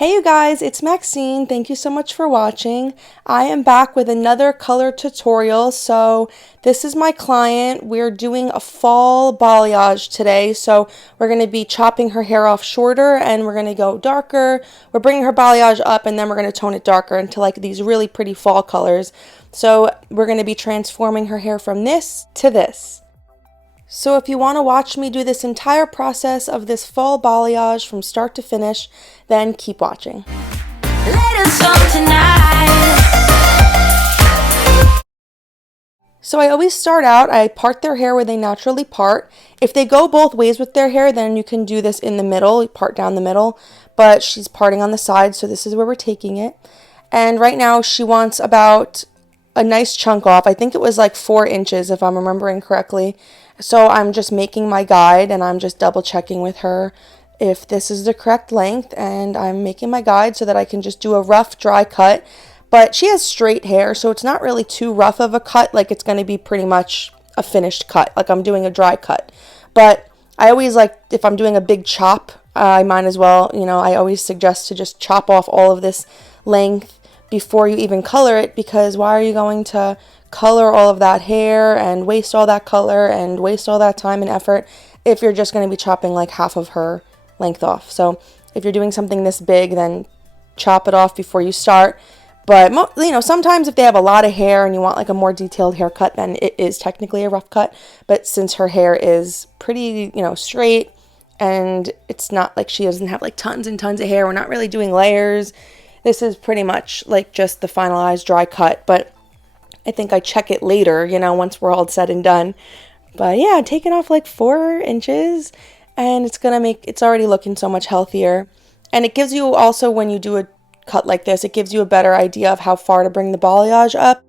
Hey you guys, it's Maxine. Thank you so much for watching. I am back with another color tutorial. So this is my client. We're doing a fall balayage today. So we're going to be chopping her hair off shorter and we're going to go darker. We're bringing her balayage up and then we're going to tone it darker into like these really pretty fall colors. So we're going to be transforming her hair from this to this. So if you want to watch me do this entire process of this fall balayage from start to finish, then keep watching. So I always start out, I part their hair where they naturally part. If they go both ways with their hair, then you can do this in the middle, part down the middle, but she's parting on the side, so this is where we're taking it. And right now she wants about a nice chunk off. I think it was like 4 inches if I'm remembering correctly. So I'm just making my guide and I'm just double checking with her if this is the correct length, and I'm making my guide so that I can just do a rough dry cut. But she has straight hair, so it's not really too rough of a cut. Like it's going to be pretty much a finished cut, like I'm doing a dry cut. But I always like, if I'm doing a big chop, I might as well, I always suggest to just chop off all of this length before you even color it, because why are you going to color all of that hair and waste all that color and waste all that time and effort if you're just going to be chopping like half of her length off? So if you're doing something this big, then chop it off before you start. But sometimes if they have a lot of hair and you want like a more detailed haircut, then it is technically a rough cut. But since her hair is pretty straight, and it's not like she doesn't have like tons and tons of hair, we're not really doing layers. This is pretty much like just the finalized dry cut, but I think I check it later, once we're all said and done. But yeah, taking off like 4 inches, and it's already looking so much healthier. And it gives you also, when you do a cut like this, it gives you a better idea of how far to bring the balayage up.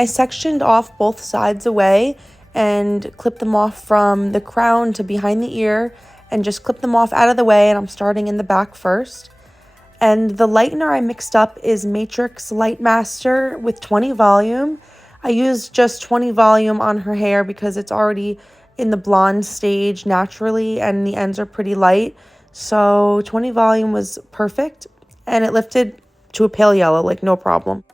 I sectioned off both sides away and clipped them off from the crown to behind the ear and just clipped them off out of the way, and I'm starting in the back first. And the lightener I mixed up is Matrix Light Master with 20 volume. I used just 20 volume on her hair because it's already in the blonde stage naturally and the ends are pretty light. So 20 volume was perfect, and it lifted to a pale yellow, like no problem.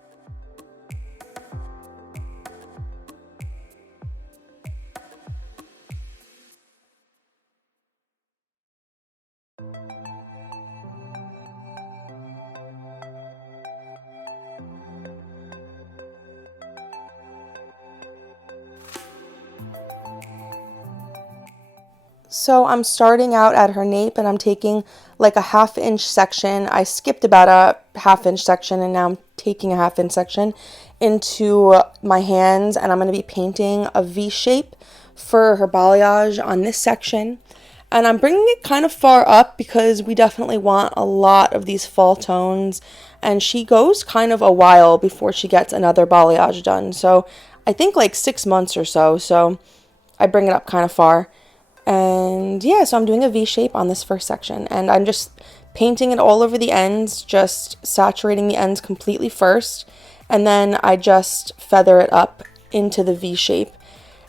So I'm starting out at her nape and I'm taking like a 1/2 inch section. I skipped about a 1/2 inch section and now I'm taking a 1/2 inch section into my hands, and I'm going to be painting a V shape for her balayage on this section. And I'm bringing it kind of far up because we definitely want a lot of these fall tones, and she goes kind of a while before she gets another balayage done. So I think like 6 months or so. So I bring it up kind of far. And yeah, so I'm doing a V shape on this first section, and I'm just painting it all over the ends, just saturating the ends completely first, and then I just feather it up into the V shape.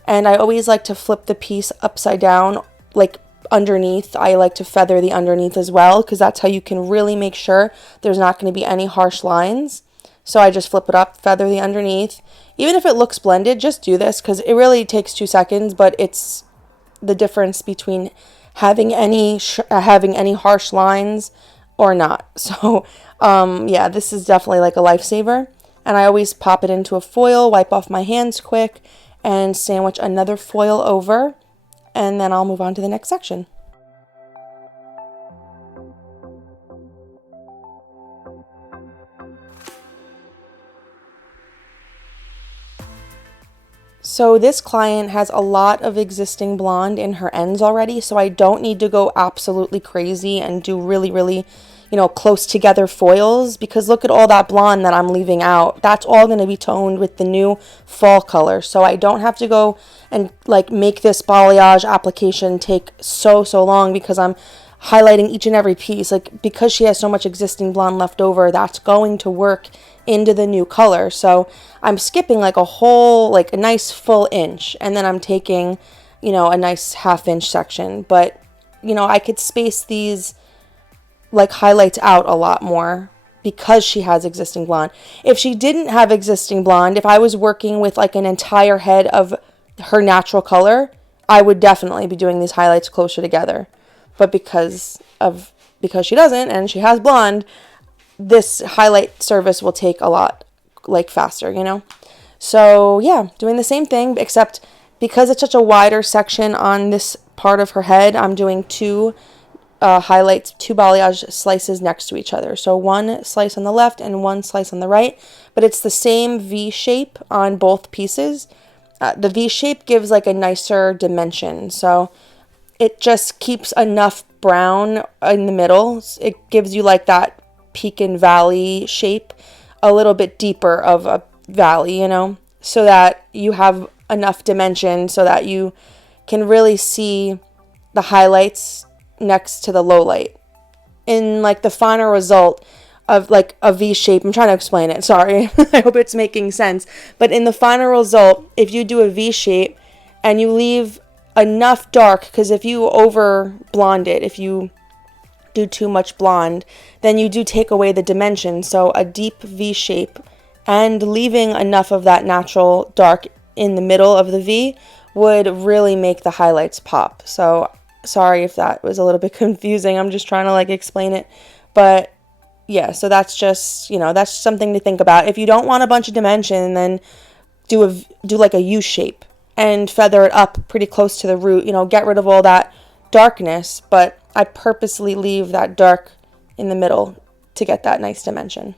And I always like to flip the piece upside down, like underneath. I like to feather the underneath as well, because that's how you can really make sure there's not going to be any harsh lines. So I just flip it up, feather the underneath. Even if it looks blended, just do this, because it really takes 2 seconds, but it's the difference between having any harsh lines or not. So yeah, this is definitely like a lifesaver. And I always pop it into a foil, wipe off my hands quick, and sandwich another foil over, and then I'll move on to the next section. So this client has a lot of existing blonde in her ends already, so I don't need to go absolutely crazy and do really, really, close together foils, because look at all that blonde that I'm leaving out. That's all going to be toned with the new fall color. So I don't have to go and like make this balayage application take so long, because I'm highlighting each and every piece. Like, because she has so much existing blonde left over, that's going to work into the new color. So I'm skipping like a nice full inch, and then I'm taking, a nice 1/2 inch section. But, I could space these like highlights out a lot more because she has existing blonde. If she didn't have existing blonde, if I was working with like an entire head of her natural color, I would definitely be doing these highlights closer together. But because she doesn't and she has blonde, this highlight service will take a lot like faster, So yeah, doing the same thing, except because it's such a wider section on this part of her head, I'm doing 2 highlights, 2 balayage slices next to each other. So 1 slice on the left and 1 slice on the right, but it's the same V shape on both pieces. The V shape gives like a nicer dimension, so it just keeps enough brown in the middle. It gives you like that peak and valley shape, a little bit deeper of a valley, so that you have enough dimension so that you can really see the highlights next to the low light. In like the final result of like a V shape, I'm trying to explain it, sorry. I hope it's making sense. But in the final result, if you do a V shape and you leave enough dark, because if you over blonde it, if you do too much blonde, then you do take away the dimension. So a deep V shape and leaving enough of that natural dark in the middle of the V would really make the highlights pop. So sorry if that was a little bit confusing. I'm just trying to like explain it. But yeah, so that's just, that's something to think about. If you don't want a bunch of dimension, then do like a U shape and feather it up pretty close to the root, get rid of all that darkness, but I purposely leave that dark in the middle to get that nice dimension.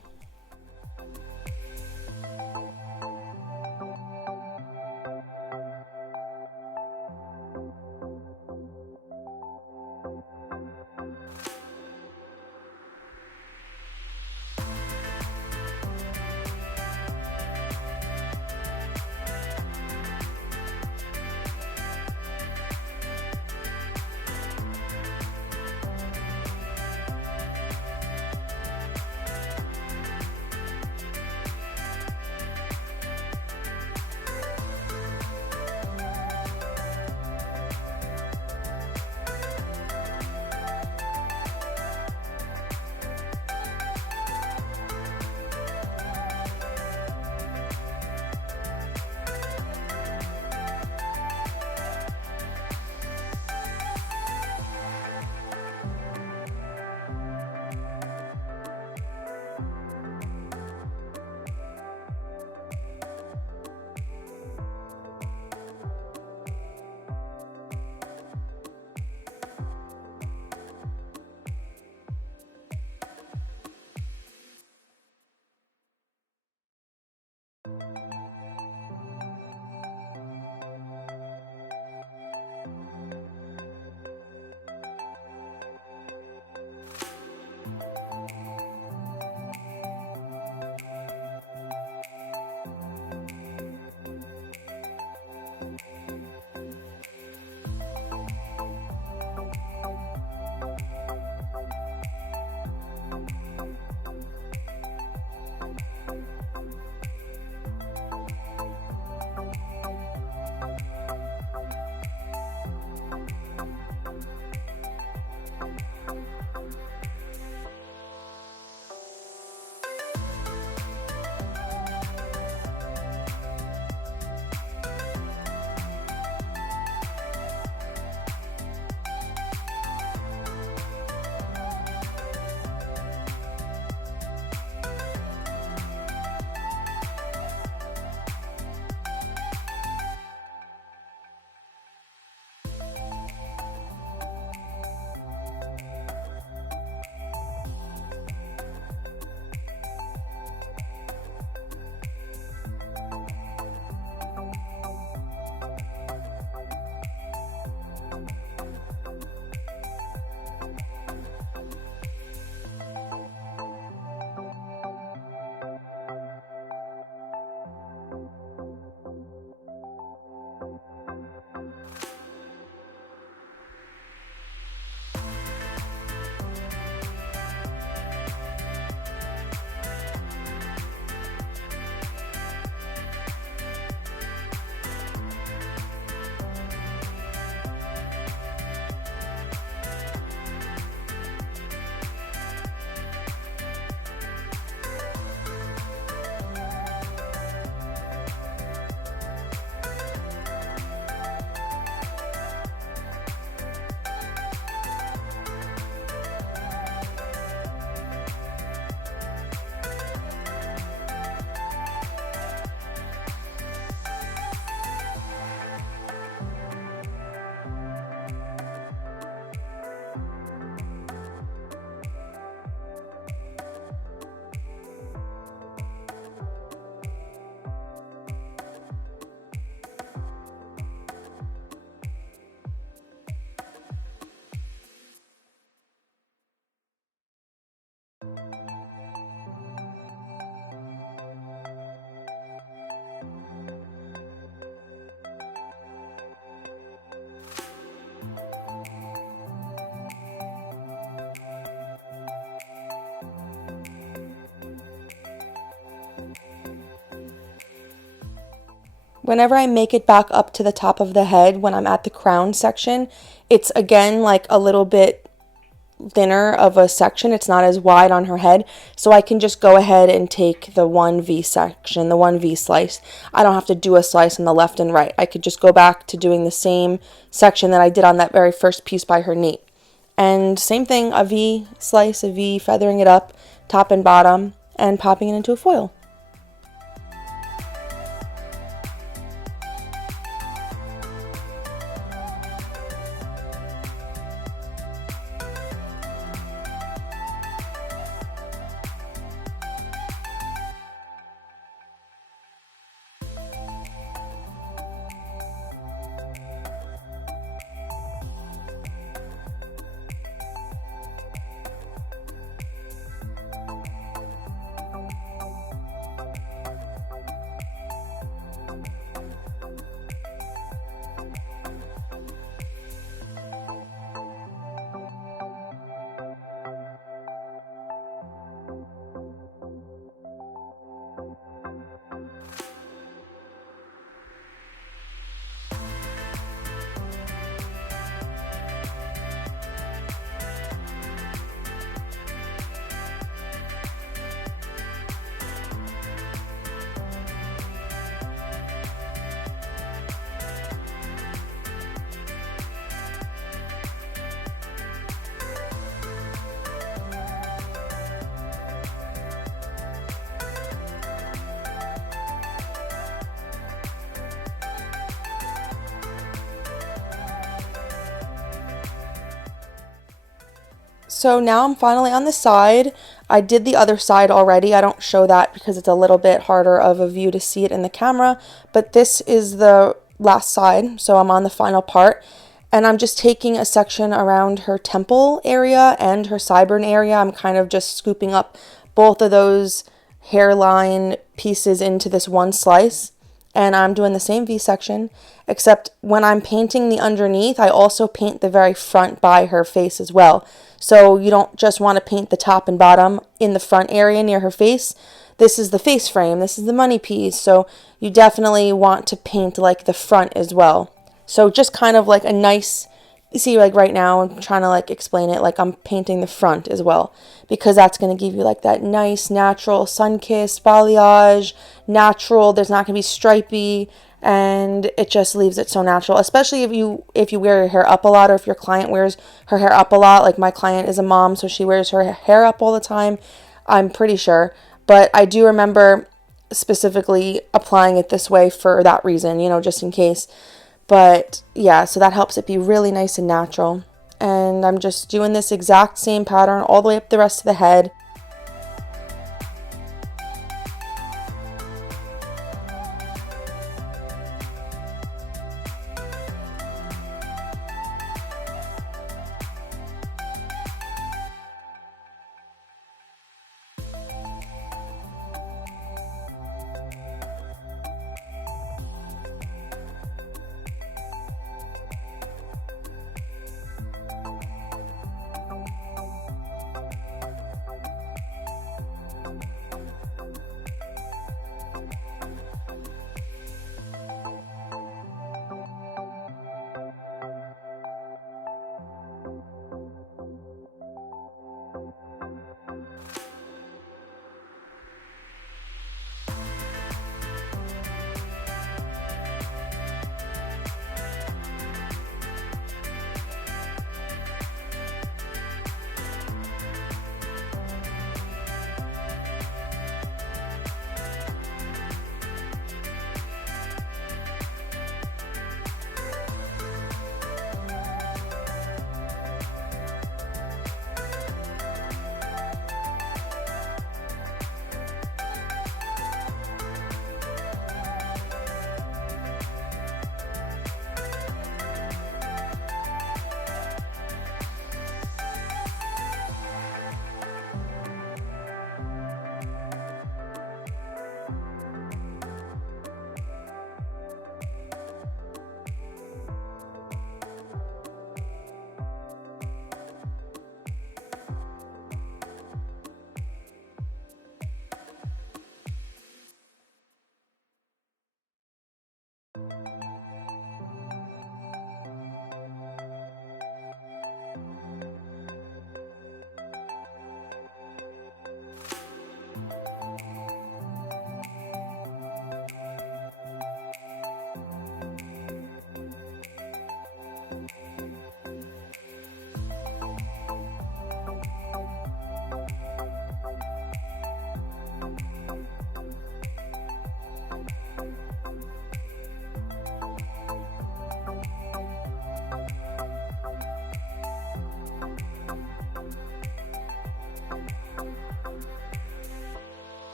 Whenever I make it back up to the top of the head, when I'm at the crown section, it's again like a little bit thinner of a section. It's not as wide on her head, so I can just go ahead and take the 1V section, the 1V slice. I don't have to do a slice on the left and right. I could just go back to doing the same section that I did on that very first piece by her nape. And same thing, a V slice, a V, feathering it up, top and bottom, and popping it into a foil. So now I'm finally on the side. I did the other side already. I don't show that because it's a little bit harder of a view to see it in the camera, but this is the last side. So I'm on the final part, and I'm just taking a section around her temple area and her sideburn area. I'm kind of just scooping up both of those hairline pieces into this one slice. And I'm doing the same V section, except when I'm painting the underneath, I also paint the very front by her face as well. So you don't just want to paint the top and bottom in the front area near her face. This is the face frame, this is the money piece, so you definitely want to paint like the front as well. So just kind of like a nice, you see, like right now I'm trying to like explain it like I'm painting the front as well, because that's going to give you like that nice natural sun-kissed balayage, natural, there's not going to be stripy, and it just leaves it so natural, especially if you wear your hair up a lot, or if your client wears her hair up a lot. Like my client is a mom, so she wears her hair up all the time, I'm pretty sure, but I do remember specifically applying it this way for that reason, you know, just in case. But yeah, so that helps it be really nice and natural. And I'm just doing this exact same pattern all the way up the rest of the head.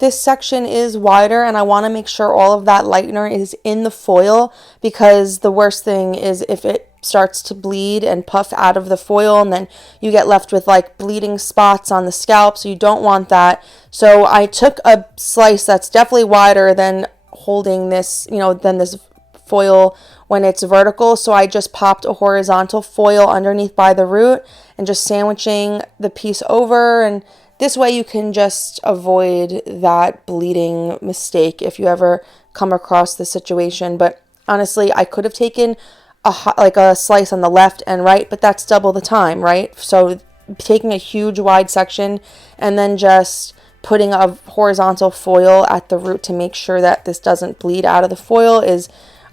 this section is wider, and I want to make sure all of that lightener is in the foil, because the worst thing is if it starts to bleed and puff out of the foil, and then you get left with like bleeding spots on the scalp, so you don't want that. So I took a slice that's definitely wider than holding this, than this foil when it's vertical. So I just popped a horizontal foil underneath by the root and just sandwiching the piece over, and this way you can just avoid that bleeding mistake if you ever come across the situation. But honestly, I could have taken a slice on the left and right, but that's double the time, right? So taking a huge wide section and then just putting a horizontal foil at the root to make sure that this doesn't bleed out of the foil is,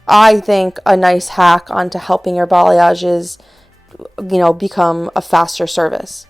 I think, a nice hack onto helping your balayages, become a faster service.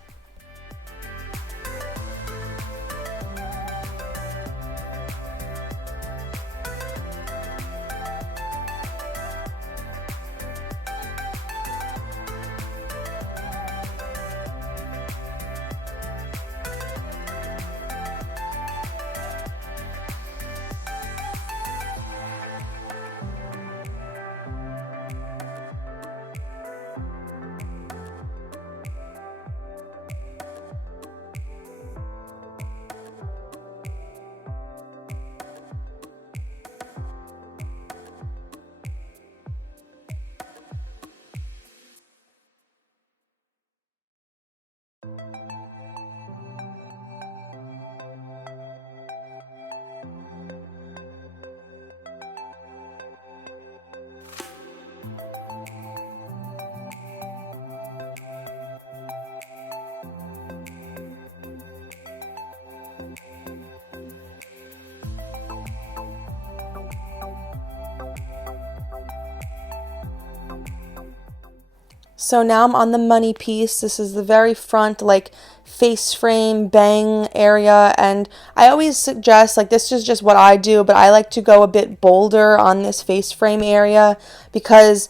So now I'm on the money piece. This is the very front, like, face frame bang area, and I always suggest, like, this is just what I do, but I like to go a bit bolder on this face frame area, because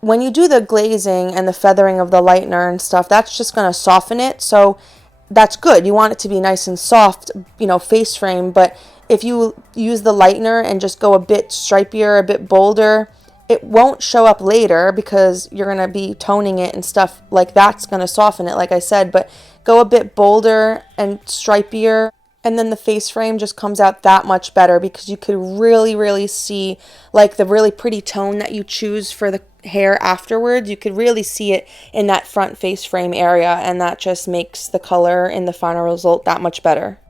when you do the glazing and the feathering of the lightener and stuff, that's just going to soften it. So that's good. You want it to be nice and soft, face frame. But if you use the lightener and just go a bit stripier, a bit bolder, it won't show up later because you're going to be toning it and stuff like that's going to soften it, like I said. But go a bit bolder and stripier, and then the face frame just comes out that much better, because you could really, really see, like, the really pretty tone that you choose for the hair afterwards. You could really see it in that front face frame area, and that just makes the color in the final result that much better.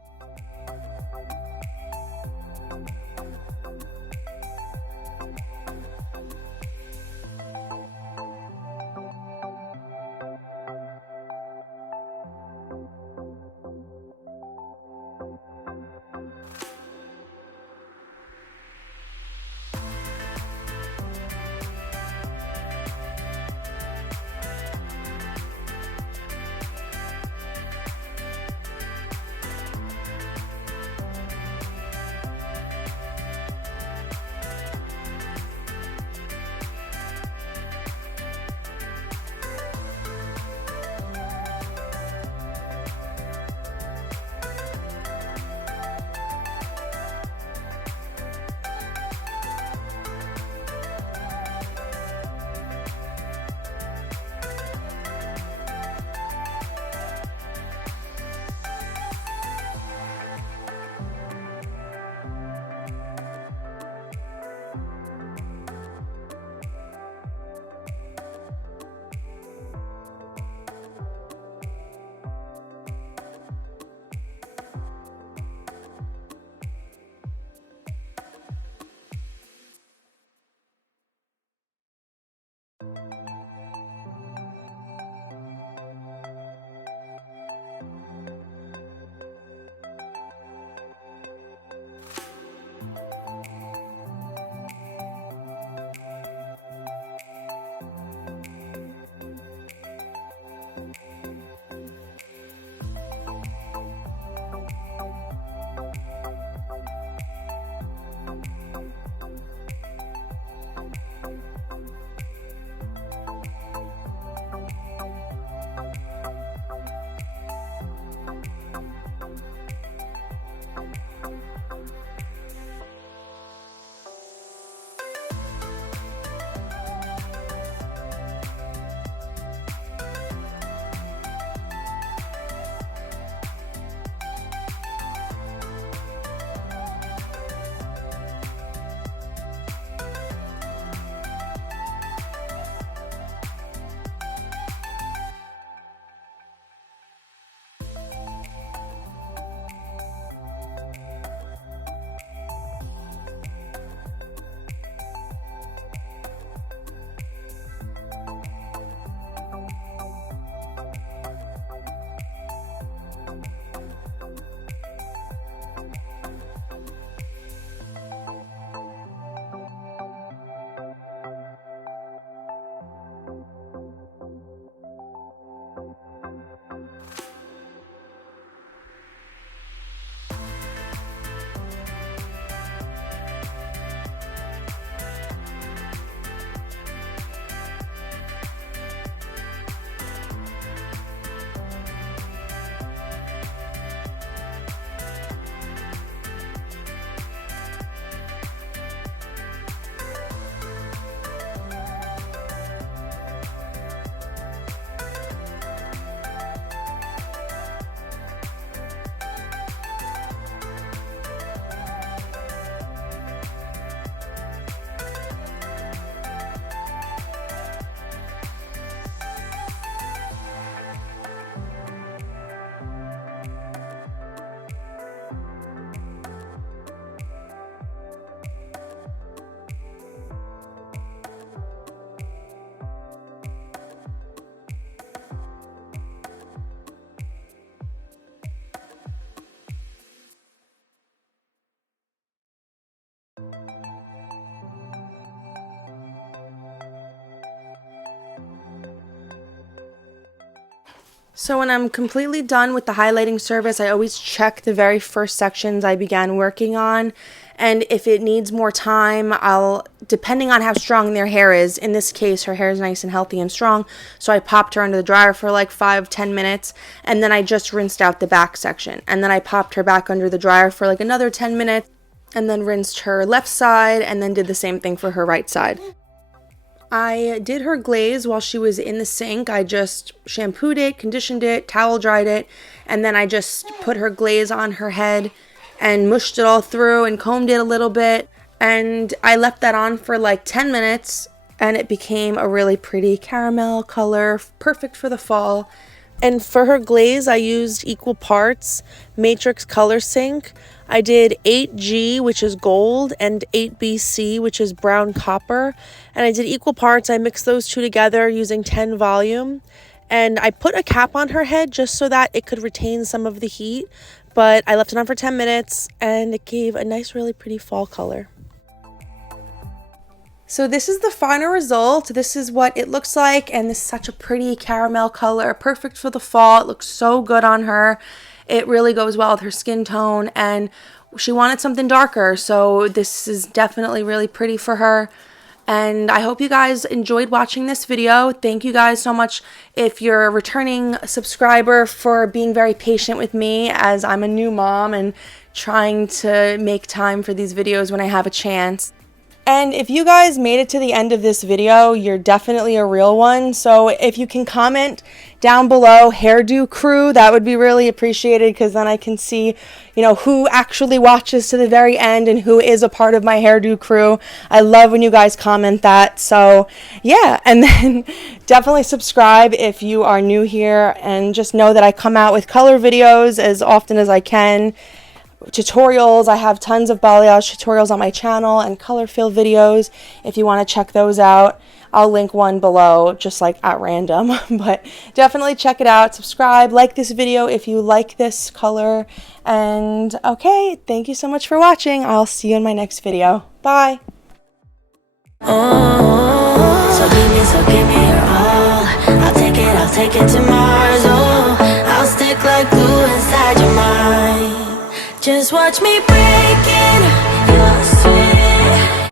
So when I'm completely done with the highlighting service, I always check the very first sections I began working on. And if it needs more time, depending on how strong their hair is, in this case, her hair is nice and healthy and strong, so I popped her under the dryer for like 5-10 minutes, and then I just rinsed out the back section. And then I popped her back under the dryer for like another 10 minutes, and then rinsed her left side, and then did the same thing for her right side. I did her glaze while she was in the sink. I just shampooed it, conditioned it, towel dried it, and then I just put her glaze on her head and mushed it all through and combed it a little bit. And I left that on for like 10 minutes, and it became a really pretty caramel color, perfect for the fall. And for her glaze, I used equal parts Matrix colorsync. I did 8G, which is gold, and 8BC, which is brown copper. And I did equal parts. I mixed those two together using 10 volume. And I put a cap on her head just so that it could retain some of the heat. But I left it on for 10 minutes, and it gave a nice, really pretty fall color. So this is the final result. This is what it looks like, and this is such a pretty caramel color, perfect for the fall. It looks so good on her. It really goes well with her skin tone, and she wanted something darker, so this is definitely really pretty for her. And I hope you guys enjoyed watching this video. Thank you guys so much if you're a returning subscriber for being very patient with me, as I'm a new mom and trying to make time for these videos when I have a chance. And if you guys made it to the end of this video, you're definitely a real one. So if you can comment down below, hairdo crew, that would be really appreciated, because then I can see, who actually watches to the very end and who is a part of my hairdo crew. I love when you guys comment that. So yeah, and then definitely subscribe if you are new here, and just know that I come out with color videos as often as I can. Tutorials, I have tons of balayage tutorials on my channel, and color fill videos if you want to check those out. I'll link one below, just like at random, but definitely check it out. Subscribe, like this video if you like this color, and okay, thank you so much for watching. I'll see you in my next video. Bye. So give me your all. I'll take it to Mars. Oh, I'll stick like glue inside your mind. Just watch me breaking